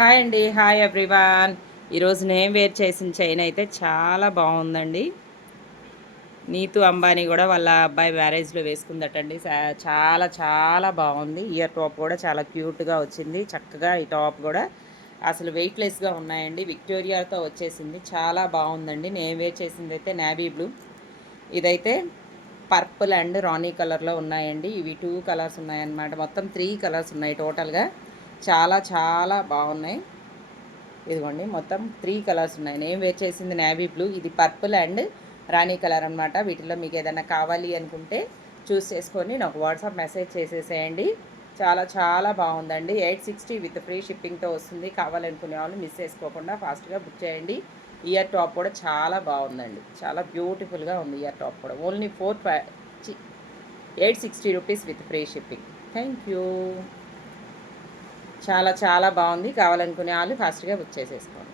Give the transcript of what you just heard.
Hi అండి. Hi everyone. ఈరోజు నేను వేర్ చేసిన చైన్ అయితే చాలా బాగుందండి. నీతు అంబానీ కూడా వాళ్ళ అబ్బాయి మ్యారేజ్లో వేసుకుందటండి. చాలా చాలా బాగుంది. ఇయర్ టాప్ కూడా చాలా క్యూట్గా వచ్చింది. చక్కగా ఈ టాప్ కూడా అసలు వెయిట్లెస్గా ఉన్నాయండి. విక్టోరియాతో వచ్చేసింది. చాలా బాగుందండి. నేను వేర్ చేసింది అయితే నేవీ బ్లూ. ఇదైతే పర్పుల్ అండ్ రాణీ కలర్లో ఉన్నాయండి. ఇవి 2 కలర్స్ ఉన్నాయన్నమాట. మొత్తం 3 కలర్స్ ఉన్నాయి టోటల్గా. చాలా చాలా బాగున్నాయి. ఇదిగోండి మొత్తం 3 కలర్స్ ఉన్నాయి. నేను వేర్ చేసింది నేవీ బ్లూ, ఇది పర్పుల్ అండ్ రాణి కలర్ అనమాట. వీటిలో మీకు ఏదైనా కావాలి అనుకుంటే చూస్ చేసుకొని నాకు వాట్సాప్ మెసేజ్ చేసేసేయండి. చాలా చాలా బాగుందండి. 860 విత్ ఫ్రీ షిప్పింగ్తో వస్తుంది. కావాలనుకునే వాళ్ళు మిస్ చేసుకోకుండా ఫాస్ట్గా బుక్ చేయండి. ఇయర్ టాప్ కూడా చాలా బాగుందండి. చాలా బ్యూటిఫుల్గా ఉంది ఇయర్ టాప్ కూడా. Only 860 rupees with free shipping. Thank you. చాలా చాలా బాగుంది. కావాలనుకునే వాళ్ళు ఫాస్ట్గా బుక్ చేసేసుకోండి.